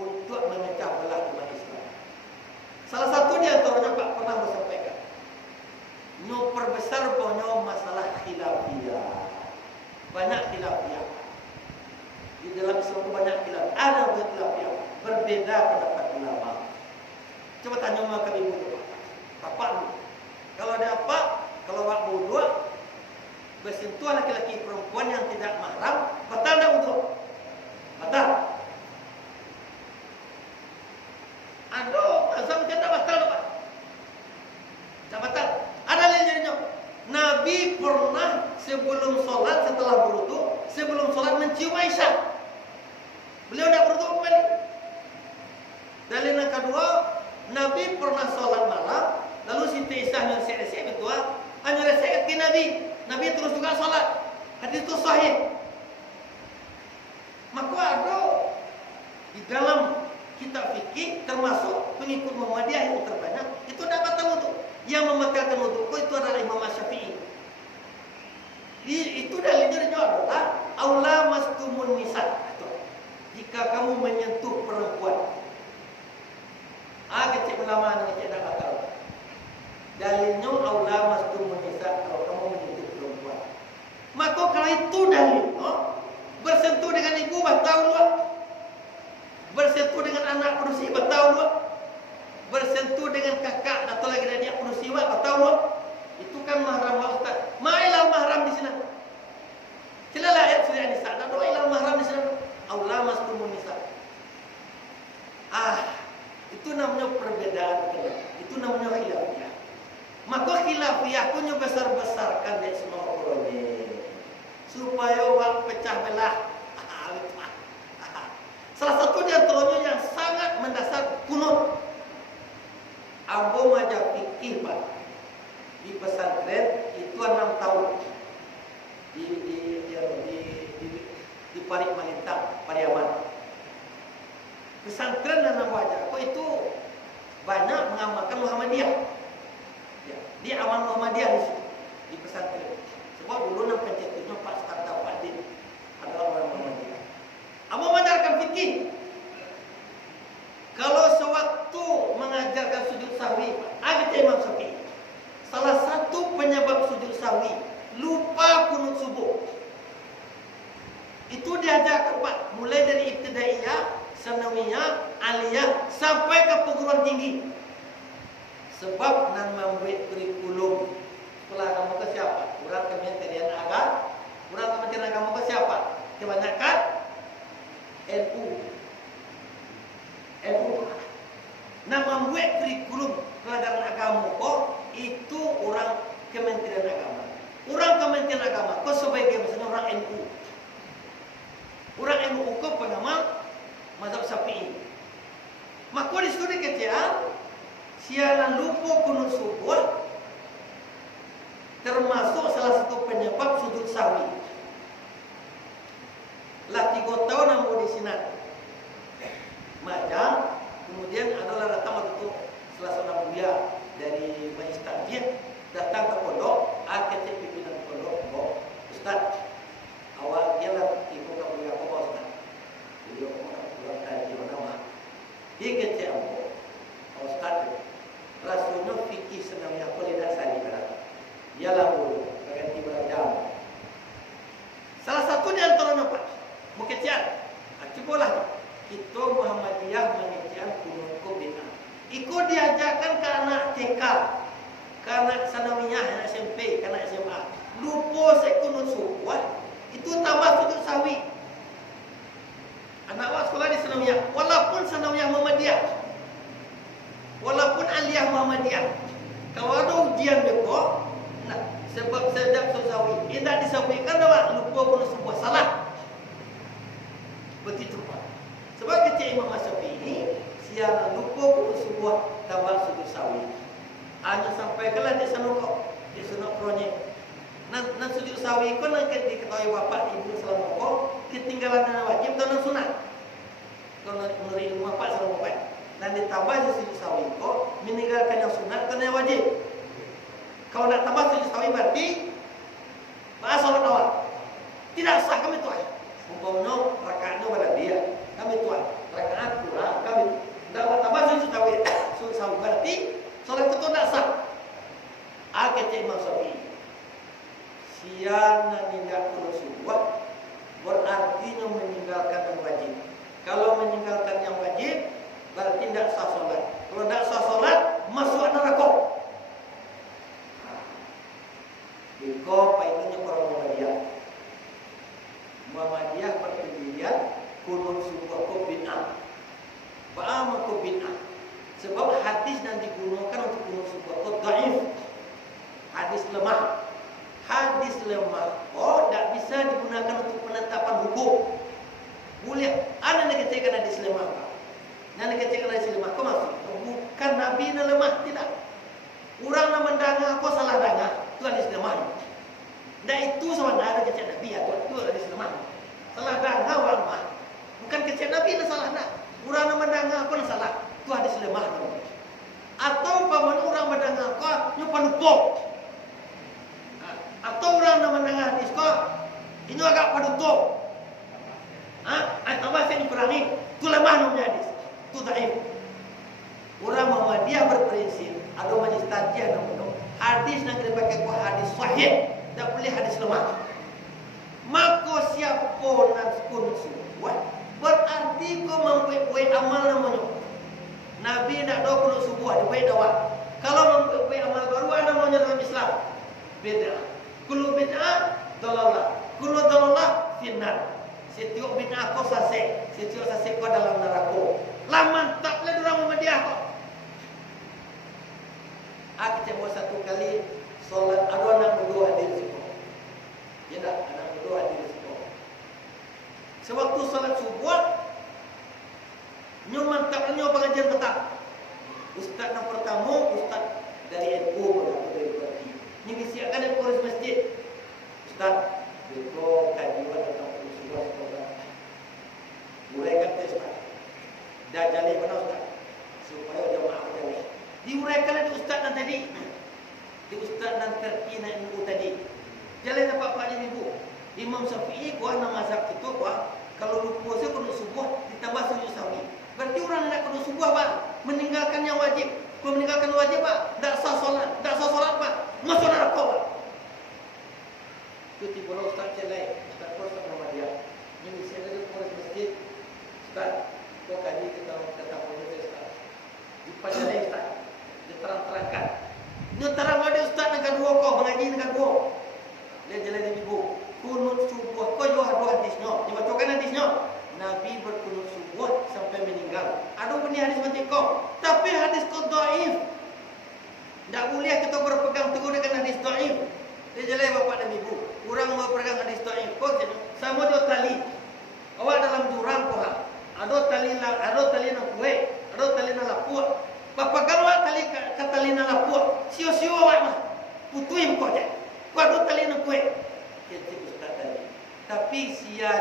untuk memecah belah umat Islam. Salah satu di antaranya Pak pernah menyampaikan, nyo perbesar ponyo masalah khilafiyah. Banyak khilafiyah. Di dalam Islam itu banyak khilafiyah. Ada khilafiyah. Berbeda pendapat ulama. Coba tanya sama kami dulu Pak. Bapak dulu. Kalau ada apa? Kalau wak berdua bersentuh laki-laki perempuan yang tidak mahram, batal tak wudhu? Batal. Aduh, asal macam tak batal Pak. Tak batal. Ada lain jadinya. Nabi pernah sebelum sholat, setelah berwudu, sebelum sholat mencium Aisyah. Beliau tidak berwudu kembali. Dalil yang kedua, Nabi pernah sholat malam, lalu Siti Aisyah nyuruh-nyuruh betul, nyuruh ke Nabi. Nabi terus juga sholat. Hadis itu sahih. Maka ada di dalam kitab fikih termasuk pengikut Muhammadiyah yang terbanyak itu tidak batal wudu. Yang membatalkan wudu itu adalah Imam Syafi'i. Itu dalilnya adalah aula mastumun nisa. Jika kamu menyentuh perempuan, kecil ulama kecil tidak batal. Dalilnya aula mastumun nisa, kalau kamu menyentuh perempuan. Maka kalau itu dalil, bersentuh dengan ibu batal dua. Bersentuh dengan anak manusia batal dua. Bersentuh dengan kakak atau lagi dari adik manusia batal dua. Itu kan mahram Ustaz. Ma'ilal mahram di sana. Silalah ayat surah An-Nisa. Ada ilal mahram di sana. Aula mastumun nisa. Itu namanya perbedaan. Itu namanya khilafiyah. Maka khilafiyah pun besar-besarkan di semua orang supaya orang pecah belah. Salah satu di antaranya yang sangat mendasar kunut. Ambo majak fikih Pak di pesantren itu 6 tahun di Parik Malintang, Pariaman. Pesantren dan wajah kok itu banyak mengamalkan Muhammadiyah. Ya, dia amal Muhammadiyah di situ di pesantren. Sebab dulu nama pencetusnya Pak Starta Fadil adalah orang Muhammadiyah. Ambo mengajarkan fikih. Kalau sewaktu mengajarkan sujud sahwi, ada Imam Syafi'i. Salah satu penyebab sujud sahwi lupa kunut subuh. Itu diajarkan Pak, mulai dari ibtidaiyah, sanawiyah, aliyah sampai ke perguruan tinggi. Sebab nan membuat kurikulum sekolah agama ke siapa? Kurang Kementerian Agama. Kurang Kementerian Agama ke siapa? Kebanyakan NU. Nah membuat kurikulum pelajaran agama itu orang Kementerian Agama. Orang Kementerian Agama kok sebagai misalnya orang NU. Orang NU kok pengamal mazhab Syafi'i. Maka di studi kecil sialan lupa kunut subuh. termasuk salah satu penyebab sujud sahwi. Lah 3 tahun ambo di sini majang, kemudian adalah datang waktu itu salah seorang buya dari Majlis Takjid datang ke pondok, kecil pimpinan pondok, Ustaz, awal dia lah ibu kamu yang apa Ustaz? Beliau orang tadi nama. Dia kecil ambo, Ustaz, rasulnya fikih senangnya apa tidak saya kira. Ialah dulu, berganti berjam. Salah satu di antaranya Pak, mukecian, cubalah kita Muhammadiyah mengecian kunut bid'ah. Ikut diajarkan ke anak TK, ke anak sanawiyah, anak SMP, ke anak SMA. Lupa sekunut subuh, itu tambah sujud sahwi. Anak awak sekolah di sanawiyah, walaupun sanawiyah Muhammadiyah, walaupun aliyah Muhammadiyah, kalau ada ujian beko, nah, sebab sedap sujud sahwi, tidak disahwikan awak lupa kunut subuh salah. Begitu Pak. Sebab kecil Imam Syafi'i siang lupa kunut subuh tambah sujud sahwi. Hanya sampai kelas di sana kok, di sana proyek. Nan sujud sahwi kau nak diketahui bapak ibu selama kau ketinggalan dan wajib dan sunat. Kau nak menurut ilmu bapak selama bapak. Dan ditambah sujud sahwi kau meninggalkan yang sunat dan yang wajib. Kalau nak tambah sujud sahwi berarti bahas sholat awal. Tidak sah kami tuan. Umpamanya rakaatnya pada dia, kami tuan. Rakaat kurang kami. Tidak tambah sujud sahwi berarti sholat itu tidak sah. Kecil Imam Syafi'i. Siang meninggalkan kunut subuh berarti meninggalkan yang wajib. Kalau meninggalkan yang wajib berarti tidak sah solat. Kalau tidak sah solat masuk neraka. Iko paitnya para Muhammadiyah. Muhammadiyah berpendirian kunut subuh ko bid'ah. Ba'am ko bid'ah. Sebab hadis yang digunakan untuk kunut subuh ko dhaif. Hadis lemah. Hadis lemah, tidak bisa digunakan untuk penetapan hukum. Boleh, ada yang katakan hadis lemah. Yang katakan hadis lemah, kau maksud? Bukan Nabi yang lemah, tidak. Orang yang mendengar, kau salah dengar, itu hadis lemah. Tidak itu sebenarnya ada kecil Nabi, itu hadis lemah. Salah dengar orang lemah. Bukan kecil Nabi yang salah, nak. Orang yang mendengar, kau yang salah, itu hadis lemah. Atau paman orang mendengar, kau nyupa lupa. Atau orang yang mendengar hadis kau ini agak paduto. Atau bahasa ini kurangi. Itu lemah namanya hadis. Itu dhaif. Orang Muhammadiyah berprinsip ada majlis tajiyah namanya. Hadis yang kita pakai ku hadis sahih, tak boleh hadis lemah. Maka siapa nak kunut subuh berarti kau membuat amal namanya. Nabi nak doa kunut subuh dibuat doa. Kalau membuat amal baru ada namanya dalam Islam. Beda. Kullu bid'ah dalalah. Kullu dalalah finnar. Setiap bid'ah kau sasek, setiap sasek kau dalam neraka. Lah mantaplah orang Muhammadiyah kau. Aku coba satu kali solat ada anak berdua hadir di situ. Ya tak, anak berdua hadir di situ. Sewaktu solat subuh, nyo mantapnya pengajian petang. Ustaz yang pertama, ustaz dari NU atau dari Bati. Ini disiapkan yang pengurus masjid. Ustaz, betul kajian tentang subuh sekolah. Uraikan tu Ustaz. Dah jalih mana Ustaz? Supaya jemaah jalih. Diuraikan di Ustaz dan tadi. Di Ustaz dan terkina NU tadi. Jalih dapat Pak Ibu. Imam Syafi'i kuah nama mazhab itu kuah. Kalau lupa saya kunut subuh ditambah sujud sahwi. Berarti orang nak kunut subuh Pak, meninggalkan yang wajib. Kalau meninggalkan wajib Pak, tak sah solat, Pak. Masuk neraka Pak. Itu tiba Ustaz celai, Ustaz Kos sama dia. Ini saya dari pengurus masjid. Ustaz, kau kaji kita punya Ustaz. Dipajalai Ustaz, diterang-terangkan. Ini terang ada Ustaz dengan dua kau mengaji dengan dua. Dia jalan ibu. Kunut subuh kau juga ada hadisnya. Dibacakan hadisnya. Nabi berkunut subuh sampai meninggal. Ada benih hadis macam kau. Tapi hadis kau dhaif. Tak boleh kita berpegang teguh dengan hadis dhaif. Dia jalan bapak dan ibu. Orang mau berpegang hadis dhaif. Kau sama dia tali. Awak dalam jurang kau. Ada tali nak kuih. Ada tali nak lapuk. Bapak kalau tali ke tali nak lapuk. Sio-sio awak mah. Putuin kau je. Kuadu tali na kue. Kecil ustaz tadi. Tapi sia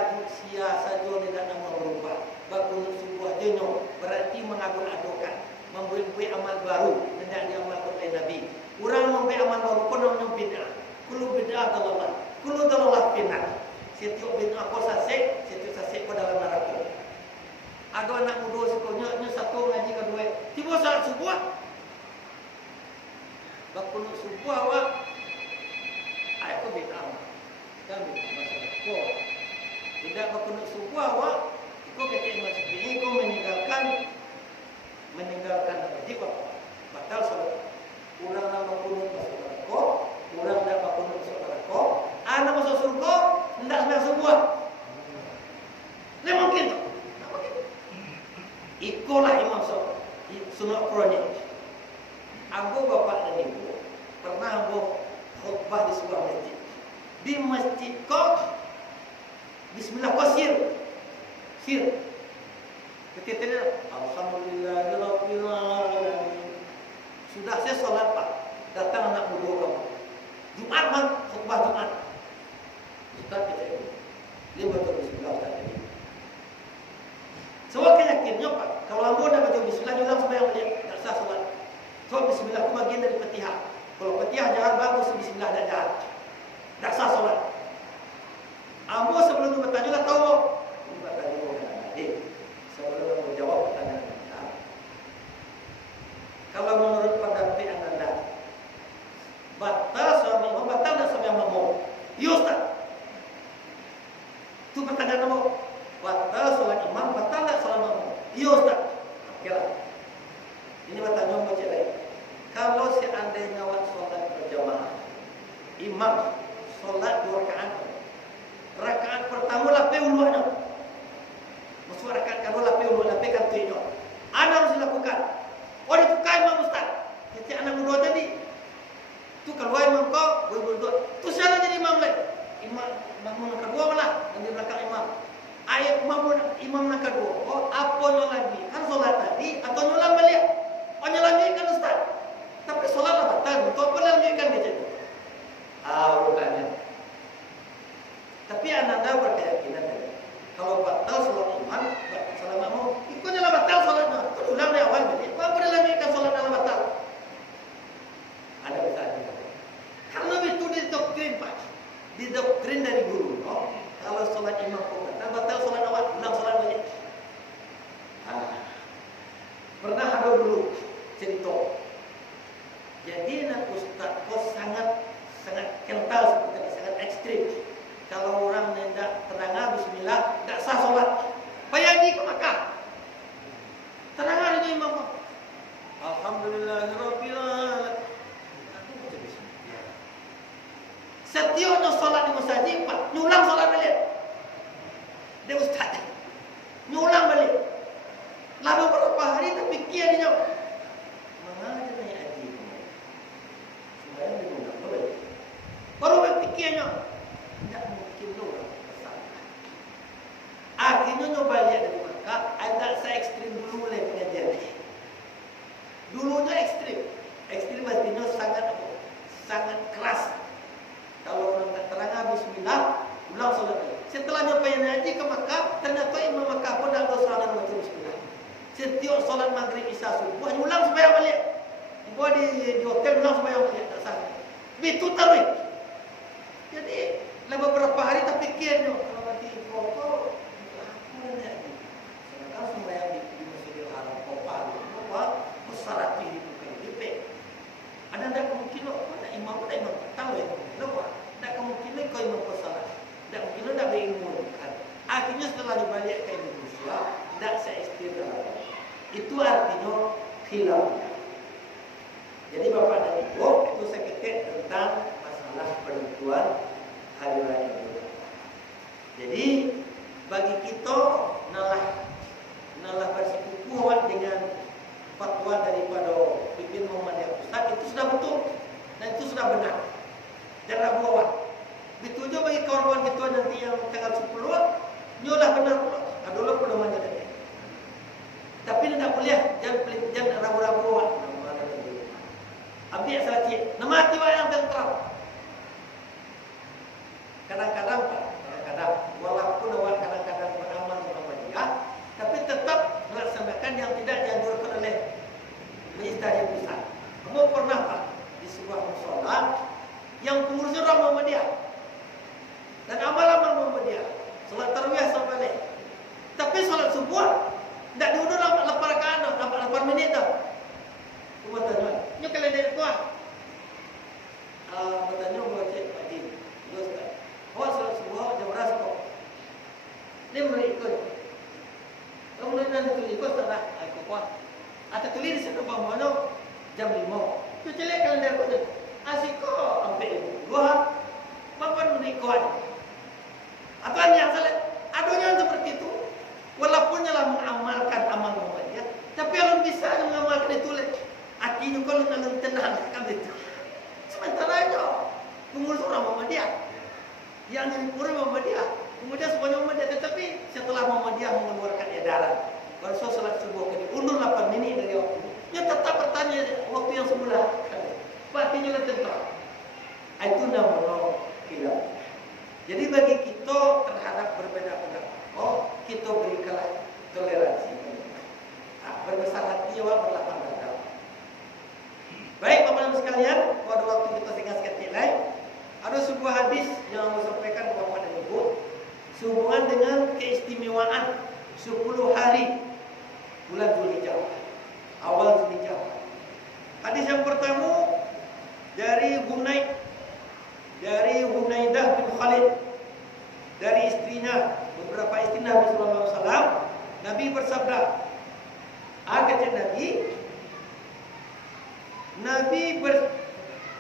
saja tidak nama berubah. Bakunut sebuah jenyo berarti mengagung-agungkan, membuat amal baru dan diamalkan oleh Nabi. Orang membuat amal baru pun namanya bid'ah. Kulu bid'ah dalalah. Kulu dalalah bid'ah. Setiap bid'ah kau sasek, setiap sasek kau dalam neraka. Ada anak muda sekolahnya satu ngaji kedua. Tiba saat subuh. Bakunut subuh awak. Aku bid'ah. Kami masalah kau. Tidak bakunut subuh awak. Kau kata masuk ini, kau meninggalkan wajib apa? Batal salat. Orang nak berkunut masuk neraka, orang nak berkunut masuk neraka. Anak masuk surga, hendak sembahyang subuh. Tidak mungkin tu. Tak mungkin. Ikulah imam sunat kronik. Aku bapa dan ibu pernah khutbah di sebuah masjid. Di masjid kau, Bismillah kau sir. Ketika dia Alhamdulillahirabbil alamin. Sudah saya solat Pak. Datang anak muda kamu. Jumat mah khutbah Jumat. Ustaz kita ini. Dia baca bismillah Ustaz ini. Sebab yakinnya Pak, kalau ambo dah baca bismillah juga sembahyang dia tak sah solat. Sebab bismillah itu bagian dari Fatihah. Kalau Fatihah jahat bagus, bismillah dah jahat. Tak sah solat. Ambo sebelum itu bertanya lah tahu. Sebelum menjawab pertanyaan anda, kalau menurut pendapat anda, batal suami imam, batal tak suami imam? Ya Ustaz. Itu pertanyaan kamu. Batal solat imam, batal tak solat imam? Ya Ustaz. Okeylah. Ini pertanyaan macam lain. Kalau seandainya awak solat berjamaah, imam solat 2 rakaat, rakaat pertama lapis uluhnya. Masuk rakaat kedua lapis kantunya. Anda harus dilakukan. Oh itu kan imam Ustaz. Jadi anak muda tadi. Tu keluar imam kau, berdua. Tu siapa jadi imam lagi? Imam yang kedua malah yang di belakang imam. Ayat imam yang kedua. Oh apa nyo lagi? Kan solat tadi atau nyulang balik? Oh nyelanjutkan Ustaz. Tapi solat lah batal. Betul apa lanjutkan dia jadi? Urutannya. Tapi anda berkeyakinan tadi. Kalau batal solat imam, solat makmum, ikutnya lah batal solatnya. Itu ulang dari awal balik. Apa boleh lanjutkan solat dalam batal? Ada bisa aja. Karena itu didoktrin Pak. Didoktrin dari guru. No? Kalau solat imam batal solat awal, ulang solat balik. Pernah ada dulu cerita. Jadi nak ustaz kos sangat kental seperti ini, sangat ekstrim. Kalau orang hendak terangah bismillah, tak sah solat. Payah di ke Makkah. Terangah ini imam. Alhamdulillahirabbil alamin. Setiapnya solat di masjid, Pak, nyulang solat balik. Dia ustaz. Nyulang balik. Lalu berapa hari terfikir dia. Mana dia tanya haji. Sebenarnya dia nyulang balik. Baru berfikirnya. Tidak mungkin orang bersalah. Akhirnya nyoba lihat dari Makkah, agak saya ekstrim dulu mulai pengajian ini. Dulunya ekstrim artinya sangat keras. Kalau orang tak terang bismillah, ulang solat. Setelah nyoba haji ke Makkah, ternyata imam Makkah pun ada solat macam bismillah. Setiap solat maghrib isya subuh, ulang sembahyang balik. Dibawa di hotel ulang sembahyang balik tak sah. Itu tarik. Jadi beberapa hari tak fikirnya kalau nanti foto aku nanti sedangkan sembahyang di Masjidil Haram Kopal besar hati bukan DP. Ada kemungkinan ada imam tahu ya kenapa? Ada kemungkinan kau imam bersalah. Ada kemungkinan tak berilmu kan. Akhirnya setelah dibalik ke Indonesia tidak se-ekstrim dalam. Itu artinya khilaf. Jadi Bapak dan Ibu itu seketik tentang masalah penentuan hari raya Idul Adha. Jadi bagi kita nalah bersikukuh dengan fatwa daripada Pimpin Muhammadiyah Pusat itu sudah betul dan itu sudah benar. Jangan ragu awak. Betul juga bagi kawan-kawan kita nanti yang tanggal 10 nyolah benar pula. Adalah pedoman tadi. Tapi tidak boleh jangan ragu-ragu awak. Ambil saja. Nama hati yang terang. kadang-kadang walaupun awak kadang-kadang beramal Muhammadiyah, tapi tetap melaksanakan yang tidak dianjurkan oleh Majelis Pusat. Kamu pernah tak di sebuah mushola yang pengurusnya orang Muhammadiyah dan amal-amal Muhammadiyah, salat tarawih sampai balik, tapi salat subuh tidak diundur 8 rakaat, 8 menit dah. Cuma tanya, ini kalian dari kuah. Bertanya buat cik Pak Din, awak salat subuh jam berapa kok? Dia mulai ikut. Kemudian nanti tulis ikut tak nak ikut kuah. Atau tulis di sana bangun jam 5. Tu celek kalender kau tu. Asyik kau ambil 2. Bangun menit kuat. Atau yang salah. Adanya seperti itu. Walaupun nyalah mengamalkan amal Muhammadiyah, tapi kalau bisa mengamalkan itu hatinya kalau ngalung tenang kan itu. Sementara itu pengurus orang Muhammadiyah yang jadi pura Muhammadiyah, kemudian semuanya Muhammadiyah, tetapi setelah Muhammadiyah mengeluarkan edaran baru salat subuh ke diundur 8 menit dari waktu, dia tetap bertanya waktu yang semula. Artinya tentang itu namanya khilaf. Jadi bagi kita terhadap berbeda pendapat, kita berikanlah toleransi. Berbesar hati awak berlapang dada. Baik Bapak-Ibu sekalian, pada waktu kita singkat sekali lain, ada sebuah hadis yang saya sampaikan Bapak dan Ibu sehubungan dengan keistimewaan 10 hari bulan Zulhijjah, awal Zulhijjah. Hadis yang pertama dari Hunaidah bin Khalid, dari istrinya, beberapa istri Nabi sallallahu alaihi wasallam. Nabi bersabda, kata Nabi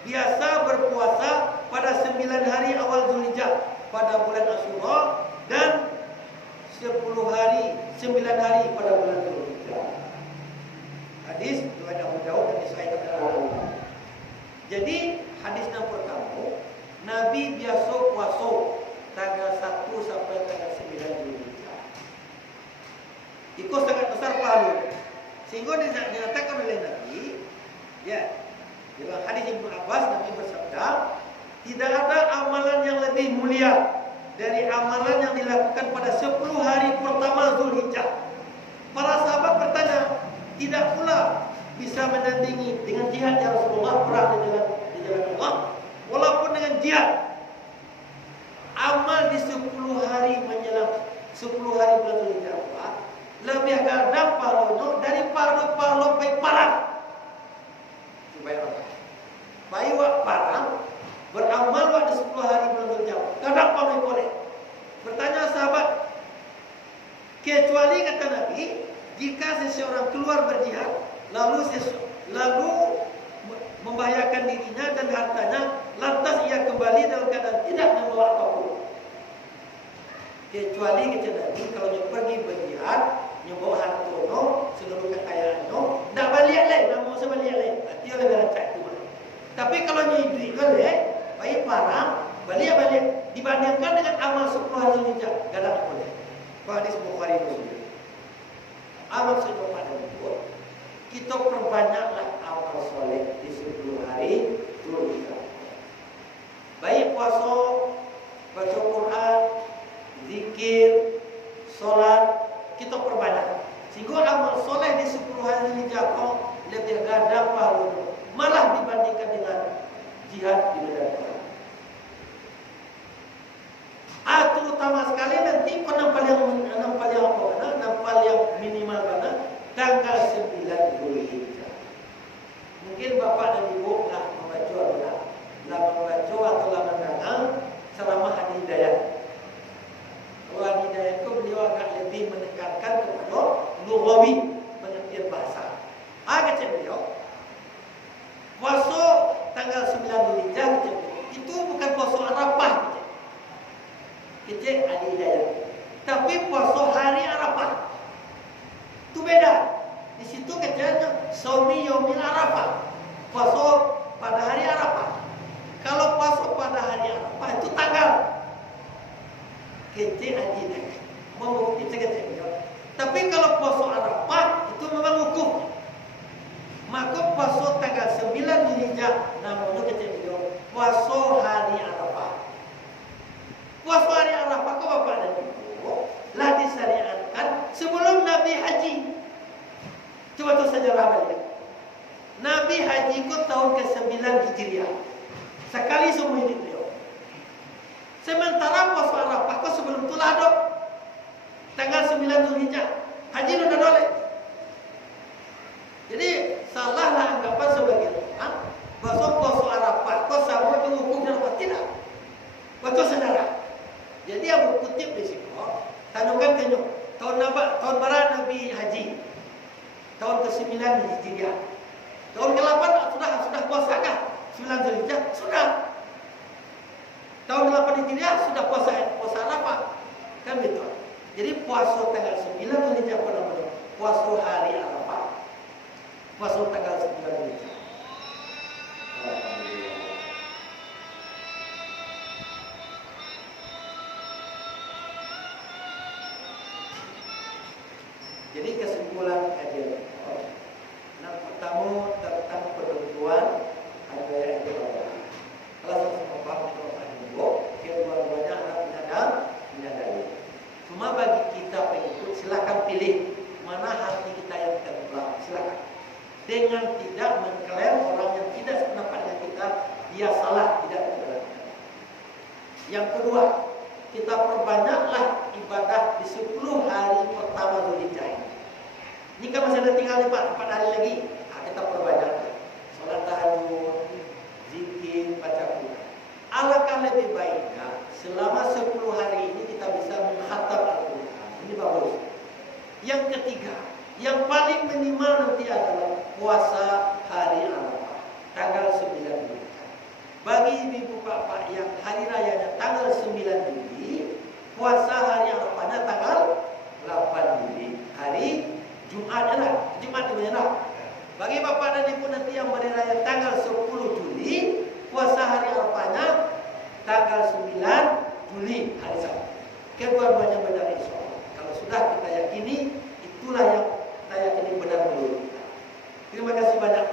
biasa berpuasa pada 9 hari awal Zulhijjah pada bulan Asyura dan 9 hari pada bulan Zulhijjah. Hadis riwayat Abu Daud dan disahihkan oleh ulama. Jadi hadis yang pertama, Nabi biasa puasa tanggal 1 sampai tanggal 9 Zulhijjah. Itu sangat besar pahala. Sehingga dinyatakan oleh Nabi, ya, dalam hadis Ibnu Abbas Nabi bersabda, tidak ada amalan yang lebih mulia dari amalan yang dilakukan pada 10 hari pertama Zulhijjah. Para sahabat bertanya, tidak pula bisa menandingi dengan jihad ya Rasulullah, perang di jalan Allah, walaupun dengan jihad. Amal di 10 hari menjelang 10 hari bulan Zulhijjah lebih ganda pahalanya daripada pahala baik parang. Baik wak parang beramal wak di 10 hari bulan Zulhijjah. Kadang pahala boleh. Bertanya sahabat, kecuali kata Nabi, jika seseorang keluar berjihad lalu membahayakan dirinya dan hartanya, lantas ia kembali dalam keadaan tidak membawa apapun. Kecuali kata Nabi, kalau dia pergi berjihad, nyoba hartono, seluruh kekayaannya, tidak balik lagi, tidak mau sebalik lagi. Dia lebih rancak itu. Tapi kalau nyidri balik, baik parang, balik dibandingkan dengan amal 10 hari Zulhijjah, tidak ada boleh. Hadis Bukhari Muslim. Amal sudah pada buat. Kita perbanyaklah amal soleh di 10 hari Zulhijjah. Baik puasa, baca Quran, zikir, solat, kita perbanyak. Sehingga amal soleh di 10 hari Zulhijjah lebih ganda pahalanya, malah dibandingkan dengan jihad di medan perang. Terutama sekali nanti kau nampal yang minimal mana tanggal 9 Zulhijjah. Mungkin Bapak dan Ibu lah membaca atau mendengar selama hari hidayah. Kalau hari hidayah itu beliau agak lebih menekankan kepada lughawi, pengertian bahasa. Kata beliau, puasa tanggal 9 Zulhijjah itu bukan puasa Arafah. Kecil hari hidayah. Tapi puasa hari Arafah itu beda. Di situ kecilnya Saumi Yaumil Arafah, puasa pada hari Arafah. Kalau puasa pada hari Arafah itu tanggal kecil hari hidayah. Mau kita kecil. Tapi kalau puasa Arafah itu memang hukum. Maka puasa tanggal 9 Zulhijjah namanya kecil puasa hari Arafah. sekali seumur hidup beliau. Sementara puasa Arafah kok sebelum itulah dok, tanggal 9 Zulhijjah, haji udah boleh. Jadi salahlah anggapan sebagian orang bahwa puasa Arafah kok sama dengan hukumnya Arafah, tidak. Waktu saudara. Jadi Abu kutip di sini, tanukan kenyo tahun barat Nabi haji, tahun ke-9 Hijriah, tahun ke-8 sudah puasa kah? 9 Zulhijjah sudah. Tahun 8 Hijriah sudah puasa Arafah, kan gitu. Jadi puasa tanggal 9 Zulhijjah pada puasa hari Arafah, puasa tanggal 9 Zulhijjah. Jadi kesimpulan kajian yang pertama tentang penentuan ada yang kedua. Kalau sama paham itu, kedua-duanya adalah menyadari. Cuma bagi kita pengikut silakan pilih mana hati kita yang terbelah, silakan. Dengan tidak mengklaim orang yang tidak sependapat dengan kita dia salah, tidak benar. Yang kedua, kita perbanyaklah ibadah di 10 hari pertama Zulhijjah ini. Ini kan masih ada tinggal 4 hari lagi. Kita perbanyaklah salat tahajud, zikir, baca Quran. Alangkah lebih baiknya selama 10 hari ini kita bisa menghatam Al-Quran. Ini bagus. Yang ketiga, yang paling minimal nanti adalah puasa hari Arafah tanggal 9 Juli. Bagi ibu bapak yang hari rayanya tanggal 9 Juli, puasa hari Arafahnya tanggal 8 Juli, hari Jumat lah, Jumat itu lah. Bagi bapak dan ibu nanti yang hari raya tanggal 10 Juli, puasa hari Arafahnya tanggal 9 Juli, hari Sabtu. Kedua-duanya benar insya Allah. Kalau sudah kita yakini, itulah yang kita yakini benar dulu. Terima kasih banyak.